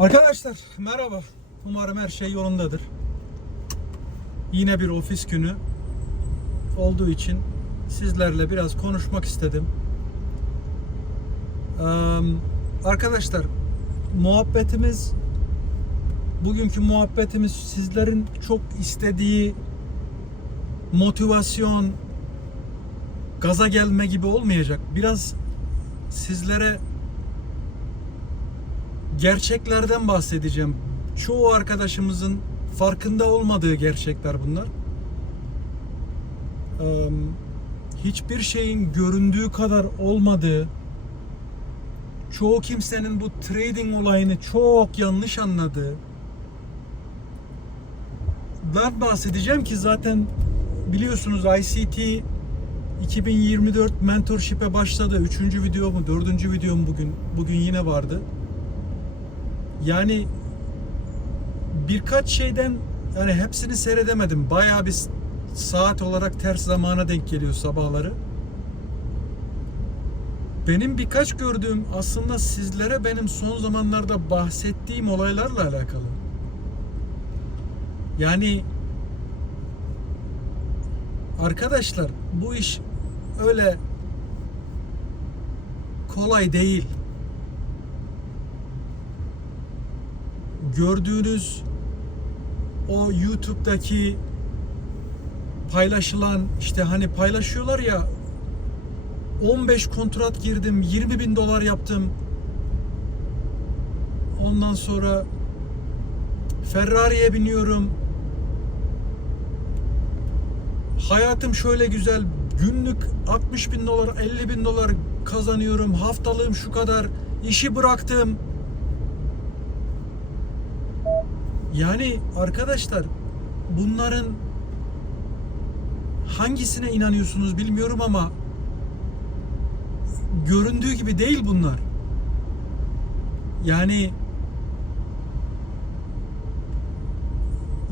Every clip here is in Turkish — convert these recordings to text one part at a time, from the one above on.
Arkadaşlar merhaba. Umarım her şey yolundadır. Yine bir ofis günü olduğu için sizlerle biraz konuşmak istedim. Arkadaşlar muhabbetimiz bugünkü muhabbetimiz sizlerin çok istediği motivasyon gaza gelme gibi olmayacak. Biraz sizlere gerçeklerden bahsedeceğim. Çoğu arkadaşımızın farkında olmadığı gerçekler bunlar. Hiçbir şeyin göründüğü kadar olmadığı, çoğu kimsenin bu trading olayını çok yanlış anladığı dan bahsedeceğim ki zaten biliyorsunuz ICT 2024 mentorship'e başladı. Üçüncü video mu, dördüncü video mu bugün? Bugün yine vardı. Yani birkaç şeyden yani hepsini seyredemedim. Bayağı bir saat olarak ters zamana denk geliyor sabahları. Benim birkaç gördüğüm aslında sizlere benim son zamanlarda bahsettiğim olaylarla alakalı. Yani arkadaşlar bu iş öyle kolay değil. Gördüğünüz o YouTube'daki paylaşılan işte hani paylaşıyorlar ya 15 kontrat girdim 20 bin dolar yaptım. Ondan sonra Ferrari'ye biniyorum. Hayatım şöyle güzel günlük 60 bin dolar 50 bin dolar kazanıyorum. Haftalığım şu kadar işi bıraktım yani arkadaşlar bunların hangisine inanıyorsunuz bilmiyorum ama göründüğü gibi değil bunlar. Yani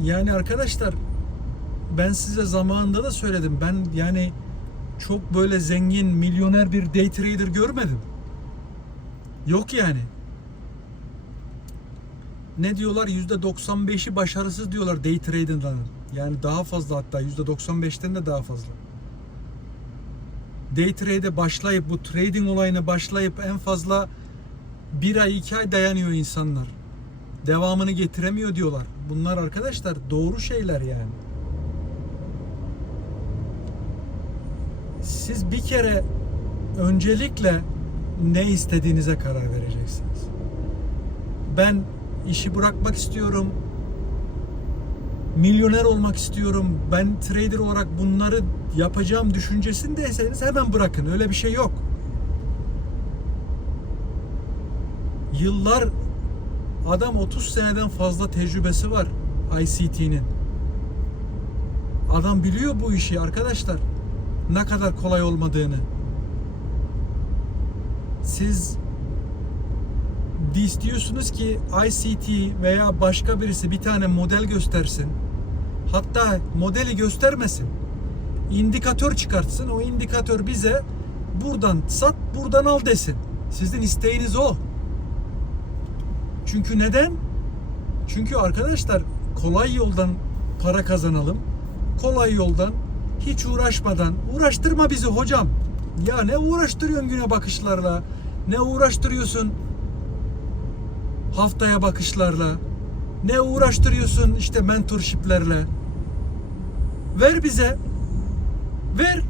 yani arkadaşlar ben size zamanında da söyledim. Ben yani çok böyle zengin, milyoner bir day trader görmedim. Yok yani. Ne diyorlar? %95'i başarısız diyorlar day trader'ların. Yani daha fazla hatta %95'ten de daha fazla. Day trade'e başlayıp bu trading olayına başlayıp en fazla bir ay iki ay dayanıyor insanlar. Devamını getiremiyor diyorlar. Bunlar arkadaşlar doğru şeyler yani. Siz bir kere öncelikle ne istediğinize karar vereceksiniz. Ben işi bırakmak istiyorum. Milyoner olmak istiyorum. Ben trader olarak bunları yapacağım düşüncesindeyseniz hemen bırakın. Öyle bir şey yok. Yıllar adam 30 seneden fazla tecrübesi var ICT'nin. Adam biliyor bu işi arkadaşlar. Ne kadar kolay olmadığını. Siz istiyorsunuz ki ICT veya başka birisi bir tane model göstersin. Hatta modeli göstermesin. İndikatör çıkartsın. O indikatör bize buradan sat, buradan al desin. Sizin isteğiniz o. Çünkü neden? Çünkü arkadaşlar kolay yoldan para kazanalım. Kolay yoldan hiç uğraşmadan uğraştırma bizi hocam. Ya ne uğraştırıyorsun güne bakışlarla? Ne uğraştırıyorsun haftaya bakışlarla? Ne uğraştırıyorsun işte mentorshiplerle? Ver bize. Ver.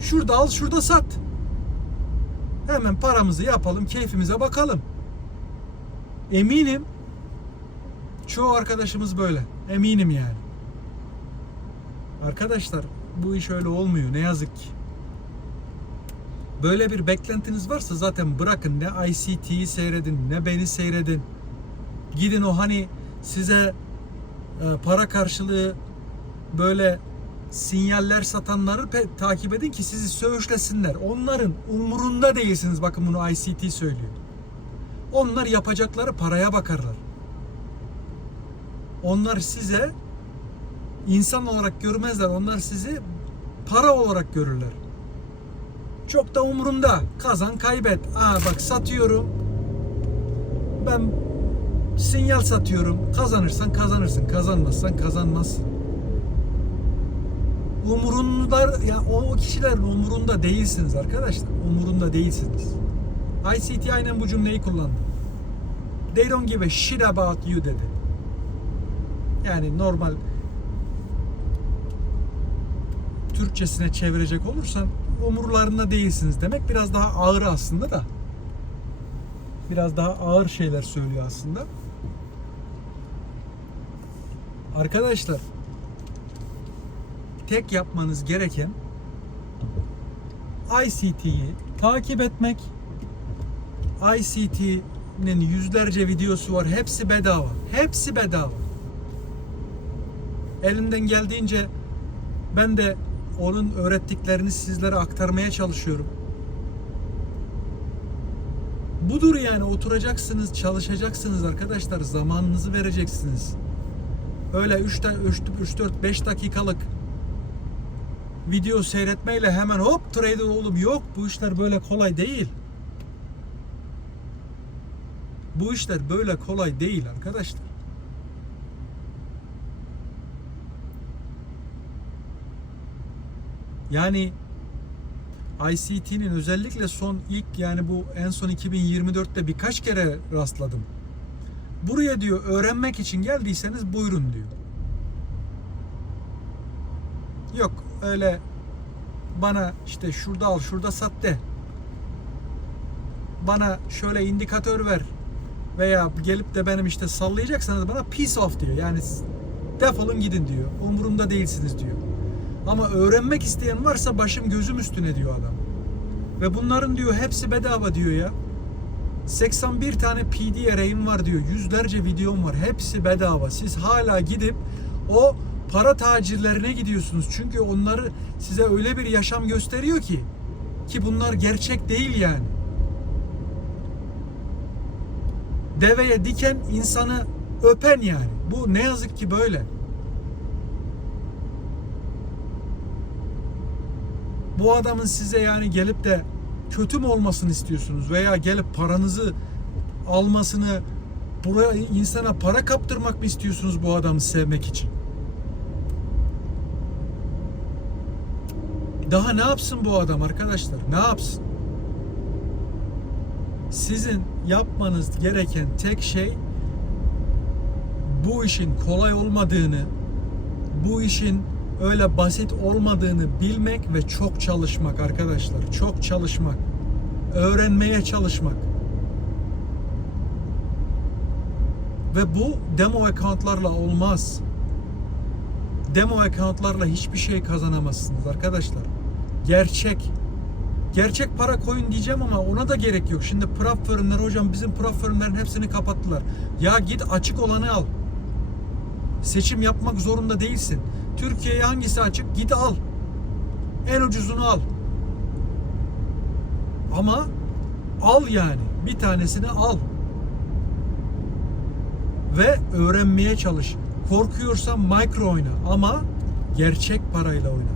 Şurada al, şurada sat. Hemen paramızı yapalım, keyfimize bakalım. Eminim çoğu arkadaşımız böyle. Eminim yani. Arkadaşlar bu iş öyle olmuyor ne yazık ki. Böyle bir beklentiniz varsa zaten bırakın ne ICT'yi seyredin ne beni seyredin. Gidin o hani size e, para karşılığı böyle sinyaller satanları takip edin ki sizi söğüşlesinler. Onların umurunda değilsiniz. Bakın bunu ICT söylüyor. Onlar yapacakları paraya bakarlar. Onlar size insan olarak görmezler. Onlar sizi para olarak görürler. Çok da umurumda. Kazan kaybet. Aa bak satıyorum. ben sinyal satıyorum. Kazanırsan kazanırsın. Kazanmazsan kazanmazsın. Umurunda ya o kişilerin umurunda değilsiniz arkadaşlar. Umurunda değilsiniz. ICT aynen bu cümleyi kullandı. They don't give a shit about you dedi. Yani normal Türkçesine çevirecek olursan umurlarında değilsiniz demek biraz daha ağır aslında da. Biraz daha ağır şeyler söylüyor aslında. Arkadaşlar tek yapmanız gereken ICT'yi takip etmek. ICT'nin yüzlerce videosu var. Hepsi bedava. Hepsi bedava. Elimden geldiğince ben de onun öğrettiklerini sizlere aktarmaya çalışıyorum. Budur yani oturacaksınız, çalışacaksınız arkadaşlar. Zamanınızı vereceksiniz. Öyle 3 3 4 5 dakikalık video seyretmeyle hemen hop trader oğlum yok. Bu işler böyle kolay değil. Bu işler böyle kolay değil arkadaşlar. Yani ICT'nin özellikle son ilk yani bu en son 2024'te birkaç kere rastladım. Buraya diyor öğrenmek için geldiyseniz buyurun diyor. Yok öyle bana işte şurada al şurada sat de. Bana şöyle indikatör ver veya gelip de benim işte sallayacaksanız bana peace off diyor. Yani defolun gidin diyor. Umurumda değilsiniz diyor. Ama öğrenmek isteyen varsa başım gözüm üstüne diyor adam. Ve bunların diyor hepsi bedava diyor ya. 81 tane PD array'im var diyor. Yüzlerce videom var. Hepsi bedava. Siz hala gidip o para tacirlerine gidiyorsunuz. Çünkü onları size öyle bir yaşam gösteriyor ki ki bunlar gerçek değil yani. Deveye diken insanı öpen yani. Bu ne yazık ki böyle. Bu adamın size yani gelip de kötü mü olmasını istiyorsunuz veya gelip paranızı almasını buraya insana para kaptırmak mı istiyorsunuz bu adamı sevmek için? Daha ne yapsın bu adam arkadaşlar? Ne yapsın? Sizin yapmanız gereken tek şey bu işin kolay olmadığını, bu işin öyle basit olmadığını bilmek ve çok çalışmak arkadaşlar. Çok çalışmak. Öğrenmeye çalışmak. Ve bu demo accountlarla olmaz. Demo accountlarla hiçbir şey kazanamazsınız arkadaşlar. Gerçek. Gerçek para koyun diyeceğim ama ona da gerek yok. Şimdi prop firmler hocam bizim prop firmlerin hepsini kapattılar. Ya git açık olanı al. Seçim yapmak zorunda değilsin. Türkiye'ye hangisi açık? Git al. En ucuzunu al. Ama al yani. Bir tanesini al. Ve öğrenmeye çalış. Korkuyorsan micro oyna ama gerçek parayla oyna.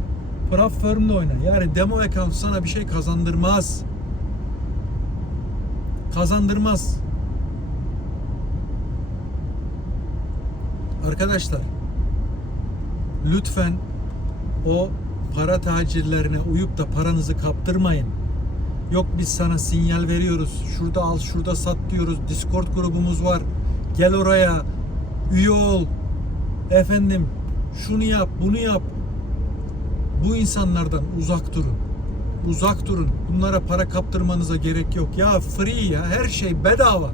Prop firm'le oyna. Yani demo account sana bir şey kazandırmaz. Kazandırmaz. Arkadaşlar lütfen o para tacirlerine uyup da paranızı kaptırmayın. Yok biz sana sinyal veriyoruz. Şurada al, şurada sat diyoruz. Discord grubumuz var. Gel oraya. Üye ol. Efendim şunu yap, bunu yap. Bu insanlardan uzak durun. Uzak durun. Bunlara para kaptırmanıza gerek yok. Ya free ya. Her şey bedava.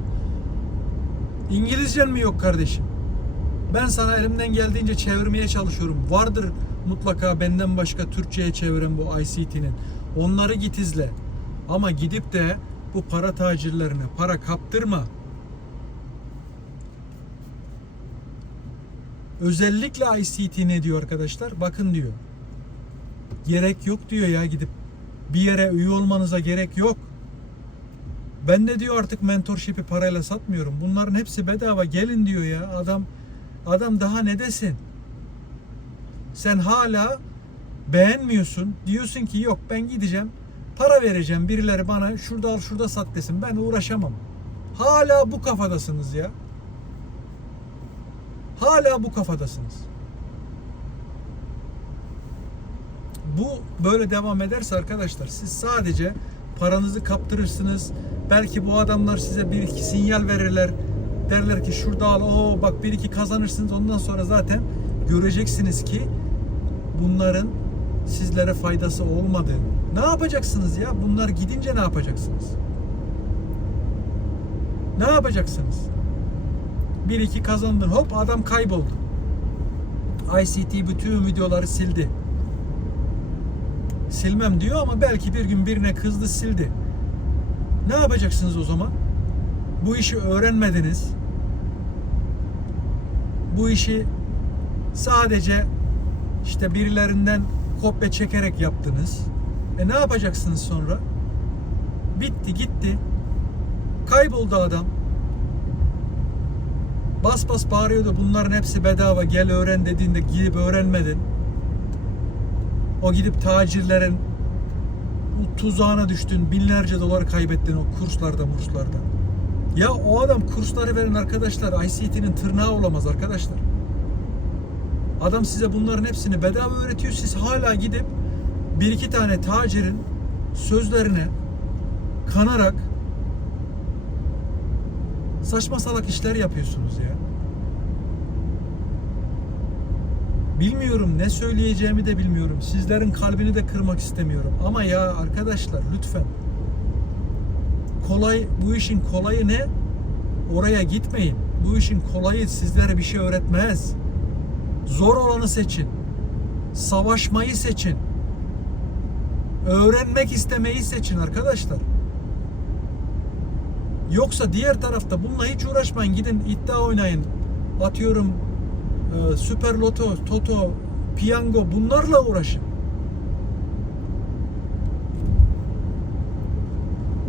İngilizcen mi yok kardeşim? Ben sana elimden geldiğince çevirmeye çalışıyorum. Vardır mutlaka benden başka Türkçe'ye çeviren bu ICT'nin. Onları git izle. Ama gidip de bu para tacirlerine para kaptırma. Özellikle ICT ne diyor arkadaşlar? Bakın diyor. Gerek yok diyor ya gidip bir yere üye olmanıza gerek yok. Ben de diyor artık mentorship'i parayla satmıyorum. Bunların hepsi bedava. Gelin diyor ya. Adam Adam daha ne desin? Sen hala beğenmiyorsun. Diyorsun ki yok ben gideceğim. Para vereceğim. Birileri bana şurada al şurada sat desin. Ben uğraşamam. Hala bu kafadasınız ya. Hala bu kafadasınız. Bu böyle devam ederse arkadaşlar siz sadece paranızı kaptırırsınız. Belki bu adamlar size bir iki sinyal verirler. Derler ki şurada al, o bak bir iki kazanırsınız. Ondan sonra zaten göreceksiniz ki bunların sizlere faydası olmadığını. Ne yapacaksınız ya? Bunlar gidince ne yapacaksınız? Ne yapacaksınız? Bir iki kazandın hop adam kayboldu. ICT bütün videoları sildi. Silmem diyor ama belki bir gün birine kızdı sildi. Ne yapacaksınız o zaman? Bu işi öğrenmediniz. Bu işi sadece işte birilerinden kopya çekerek yaptınız. E ne yapacaksınız sonra? Bitti gitti. Kayboldu adam. Bas bas bağırıyordu bunların hepsi bedava gel öğren dediğinde gidip öğrenmedin. O gidip tacirlerin bu tuzağına düştün binlerce dolar kaybettin o kurslarda murslarda. Ya o adam kursları veren arkadaşlar ICT'nin tırnağı olamaz arkadaşlar. Adam size bunların hepsini bedava öğretiyor. Siz hala gidip bir iki tane tacirin sözlerine kanarak saçma salak işler yapıyorsunuz ya. Bilmiyorum ne söyleyeceğimi de bilmiyorum. Sizlerin kalbini de kırmak istemiyorum. Ama ya arkadaşlar lütfen. Kolay bu işin kolayı ne? Oraya gitmeyin. Bu işin kolayı sizlere bir şey öğretmez. Zor olanı seçin. Savaşmayı seçin. Öğrenmek istemeyi seçin arkadaşlar. Yoksa diğer tarafta bununla hiç uğraşmayın. Gidin iddia oynayın. Atıyorum e, Süper Loto, Toto, Piyango bunlarla uğraşın.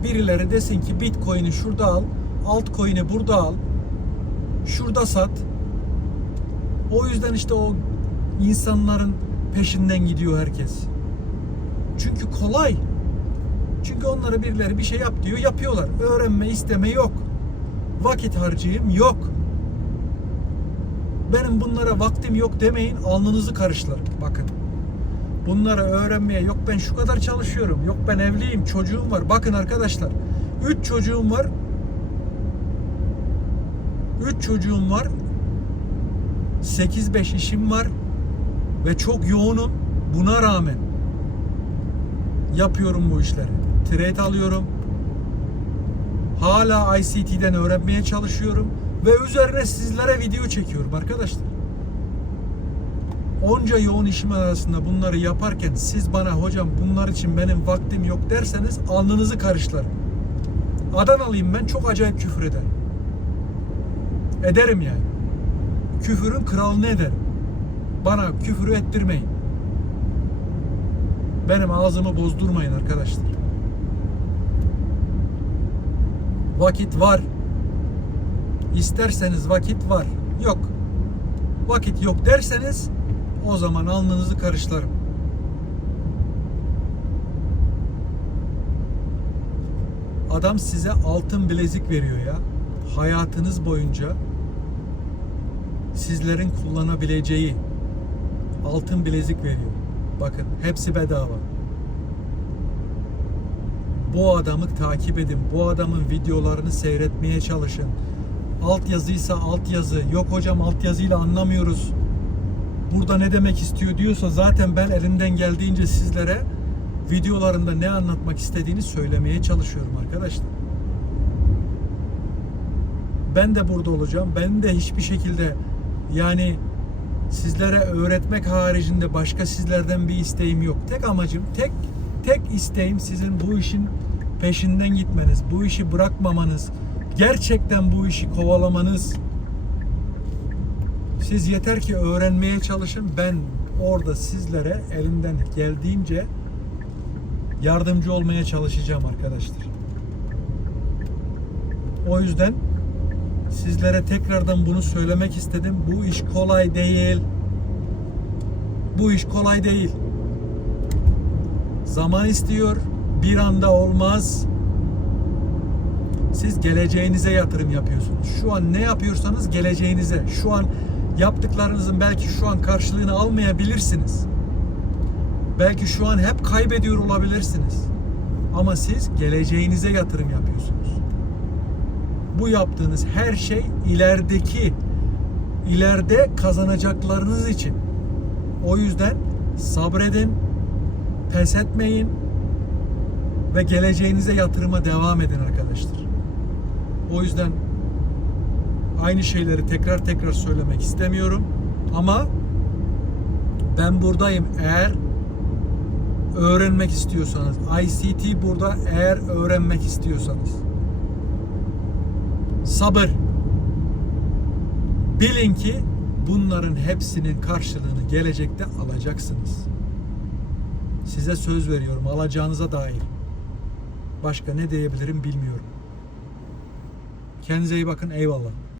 Birileri desin ki Bitcoin'i şurada al, altcoin'i burada al, şurada sat. O yüzden işte o insanların peşinden gidiyor herkes. Çünkü kolay. Çünkü onlara birileri bir şey yap diyor, yapıyorlar. Öğrenme isteme yok. Vakit harcayayım yok. Benim bunlara vaktim yok demeyin, alnınızı karışlar. Bakın. Bunları öğrenmeye yok ben şu kadar çalışıyorum, yok ben evliyim, çocuğum var. Bakın arkadaşlar, 3 çocuğum var. 3 çocuğum var. 8-5 işim var ve çok yoğunum. Buna rağmen yapıyorum bu işleri. Trade alıyorum. Hala ICT'den öğrenmeye çalışıyorum ve üzerine sizlere video çekiyorum arkadaşlar. Onca yoğun işim arasında bunları yaparken siz bana hocam bunlar için benim vaktim yok derseniz alnınızı karışlarım. Adanalıyım ben çok acayip küfür ederim. Ederim yani. Küfürün kralını ederim. Bana küfürü ettirmeyin. Benim ağzımı bozdurmayın arkadaşlar. Vakit var. İsterseniz vakit var. Yok. Vakit yok derseniz o zaman alnınızı karışlarım. Adam size altın bilezik veriyor ya. Hayatınız boyunca sizlerin kullanabileceği altın bilezik veriyor. Bakın hepsi bedava. Bu adamı takip edin. Bu adamın videolarını seyretmeye çalışın. Alt yazıysa alt yazı. Yok hocam alt yazıyla anlamıyoruz. Burada ne demek istiyor diyorsa zaten ben elimden geldiğince sizlere videolarında ne anlatmak istediğini söylemeye çalışıyorum arkadaşlar. Ben de burada olacağım. Ben de hiçbir şekilde yani sizlere öğretmek haricinde başka sizlerden bir isteğim yok. Tek amacım, tek tek isteğim sizin bu işin peşinden gitmeniz, bu işi bırakmamanız, gerçekten bu işi kovalamanız. Siz yeter ki öğrenmeye çalışın. Ben orada sizlere elimden geldiğince yardımcı olmaya çalışacağım arkadaşlar. O yüzden sizlere tekrardan bunu söylemek istedim. Bu iş kolay değil. Bu iş kolay değil. Zaman istiyor. Bir anda olmaz. Siz geleceğinize yatırım yapıyorsunuz. Şu an ne yapıyorsanız geleceğinize. Şu an yaptıklarınızın belki şu an karşılığını almayabilirsiniz. Belki şu an hep kaybediyor olabilirsiniz. Ama siz geleceğinize yatırım yapıyorsunuz. Bu yaptığınız her şey ilerideki ileride kazanacaklarınız için. O yüzden sabredin, pes etmeyin ve geleceğinize yatırıma devam edin arkadaşlar. O yüzden aynı şeyleri tekrar tekrar söylemek istemiyorum ama ben buradayım eğer öğrenmek istiyorsanız ICT burada eğer öğrenmek istiyorsanız sabır bilin ki bunların hepsinin karşılığını gelecekte alacaksınız. Size söz veriyorum alacağınıza dair. Başka ne diyebilirim bilmiyorum. Kendinize iyi bakın. Eyvallah.